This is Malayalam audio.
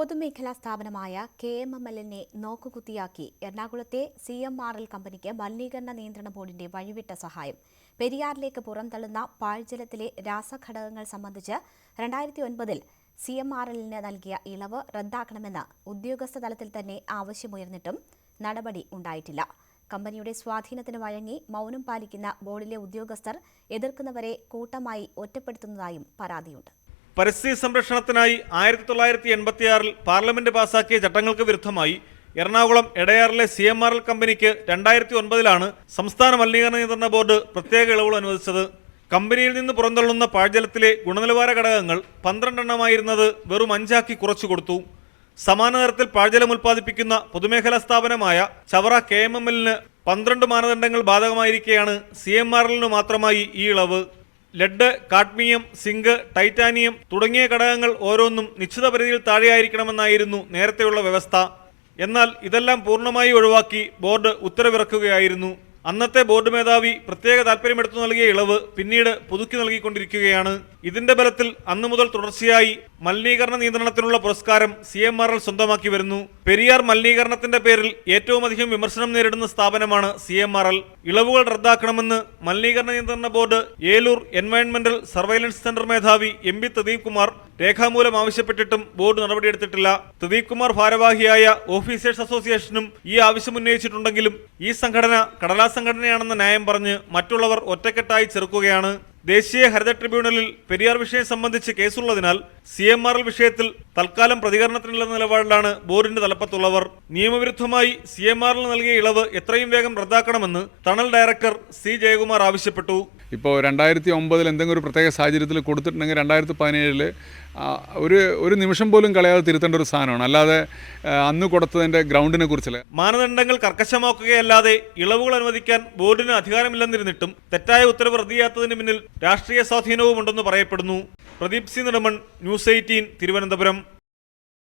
പൊതുമേഖലാ സ്ഥാപനമായ KMMLനെ നോക്കുകുത്തിയാക്കി എറണാകുളത്തെ CMRL കമ്പനിക്ക് മലിനീകരണ നിയന്ത്രണ ബോർഡിന്റെ വഴിവിട്ട സഹായം. പെരിയാറിലേക്ക് പുറന്തള്ളുന്ന പാഴ്ജലത്തിലെ രാസഘടകങ്ങൾ സംബന്ധിച്ച് 2009-ൽ CMRLന് നൽകിയ ഇളവ് റദ്ദാക്കണമെന്ന് ഉദ്യോഗസ്ഥ തലത്തിൽ തന്നെ ആവശ്യമുയർന്നിട്ടും നടപടി ഉണ്ടായിട്ടില്ല. കമ്പനിയുടെ സ്വാധീനത്തിന് വഴങ്ങി മൗനം പാലിക്കുന്ന ബോർഡിലെ ഉദ്യോഗസ്ഥർ എതിർക്കുന്നവരെ കൂട്ടമായി ഒറ്റപ്പെടുത്തുന്നതായും പരാതിയുണ്ട്. പരിസ്ഥിതി സംരക്ഷണത്തിനായി 1986-ൽ പാർലമെന്റ് പാസാക്കിയ ചട്ടങ്ങൾക്ക് വിരുദ്ധമായി എറണാകുളം എടയാറിലെ CMRL കമ്പനിക്ക് 2009-ലാണ് സംസ്ഥാന മലിനീകരണ നിയന്ത്രണ ബോർഡ് പ്രത്യേക ഇളവുകൾ അനുവദിച്ചത്. കമ്പനിയിൽ നിന്ന് പുറന്തള്ളുന്ന പാഴ്ജലത്തിലെ ഗുണനിലവാര ഘടകങ്ങൾ 12 എണ്ണമായിരുന്നത് വെറും 5 കുറച്ചു കൊടുത്തു. സമാന തരത്തിൽ പാഴ്ജലം ഉൽപ്പാദിപ്പിക്കുന്ന പൊതുമേഖലാ സ്ഥാപനമായ ചവറ KMMLന് 12 മാനദണ്ഡങ്ങൾ ബാധകമായിരിക്കെയാണ് CMRLന് മാത്രമായി ഈ ഇളവ്. ലെഡ്, കാഡ്മിയം, സിങ്ക്, ടൈറ്റാനിയം തുടങ്ങിയ ഘടകങ്ങൾ ഓരോന്നും നിശ്ചിത പരിധിയിൽ താഴെയായിരിക്കണമെന്നായിരുന്നു നേരത്തെയുള്ള വ്യവസ്ഥ. എന്നാൽ ഇതെല്ലാം പൂർണ്ണമായി ഒഴിവാക്കി ബോർഡ് ഉത്തരവിറക്കുകയായിരുന്നു. അന്നത്തെ ബോർഡ് മേധാവി പ്രത്യേക താൽപര്യമെടുത്തു നൽകിയ ഇളവ് പിന്നീട് പുതുക്കി നൽകിക്കൊണ്ടിരിക്കുകയാണ്. ഇതിന്റെ ബലത്തിൽ അന്നു മുതൽ തുടർച്ചയായി മലിനീകരണ നിയന്ത്രണത്തിനുള്ള പുരസ്കാരം CMRL സ്വന്തമാക്കി വരുന്നു. പെരിയാർ മലിനീകരണത്തിന്റെ പേരിൽ ഏറ്റവും അധികം വിമർശനം നേരിടുന്ന സ്ഥാപനമാണ് CMRL. ഇളവുകൾ റദ്ദാക്കണമെന്ന് മലിനീകരണ നിയന്ത്രണ ബോർഡ് ഏലൂർ എൻവയൺമെന്റൽ സർവൈലൻസ് സെന്റർ മേധാവി MP പ്രദീപ് കുമാർ രേഖാമൂലം ആവശ്യപ്പെട്ടിട്ടും ബോർഡ് നടപടിയെടുത്തിട്ടില്ല. പ്രദീപ് കുമാർ ഭാരവാഹിയായ ഓഫീസേഴ്സ് അസോസിയേഷനും ഈ ആവശ്യം ഉന്നയിച്ചിട്ടുണ്ടെങ്കിലും ഈ സംഘടന കടലാസ് സംഘടനയാണെന്ന ന്യായം പറഞ്ഞ് മറ്റുള്ളവർ ഒറ്റക്കെട്ടായി ചെറുക്കുകയാണ്. ദേശീയ ഹരിത ട്രിബ്യൂണലിൽ പെരിയാർ വിഷയം സംബന്ധിച്ച് കേസുള്ളതിനാൽ CMRL വിഷയത്തിൽ തൽക്കാലം പ്രതികരണത്തിനുള്ള നിലപാടിലാണ് ബോർഡിന്റെ തലപ്പത്തുള്ളവർ. നിയമവിരുദ്ധമായി CMRL നൽകിയ ഇളവ് എത്രയും വേഗം റദ്ദാക്കണമെന്ന് ടണൽ ഡയറക്ടർ C ജയകുമാർ ആവശ്യപ്പെട്ടു. ഇപ്പോൾ 2009 എന്തെങ്കിലും ഒരു പ്രത്യേക സാഹചര്യത്തിൽ കൊടുത്തിട്ടുണ്ടെങ്കിൽ 2017 ഒരു നിമിഷം പോലും കളയാതെ തിരുത്തേണ്ട ഒരു സാധനമാണ്. അല്ലാതെ അന്ന് കൊടുത്തതിൻ്റെ ഗ്രൗണ്ടിനെ കുറിച്ചല്ല. മാനദണ്ഡങ്ങൾ കർക്കശമാക്കുകയല്ലാതെ ഇളവുകൾ അനുവദിക്കാൻ ബോർഡിന് അധികാരമില്ലെന്നിരുന്നിട്ടും തെറ്റായ ഉത്തരവ് റദ്ദാക്കിയതിന് പിന്നിൽ രാഷ്ട്രീയ സ്വാധീനവും ഉണ്ടെന്ന് പറയപ്പെടുന്നു. Pradeep C Nedumon, News 18, Thiruvananthapuram.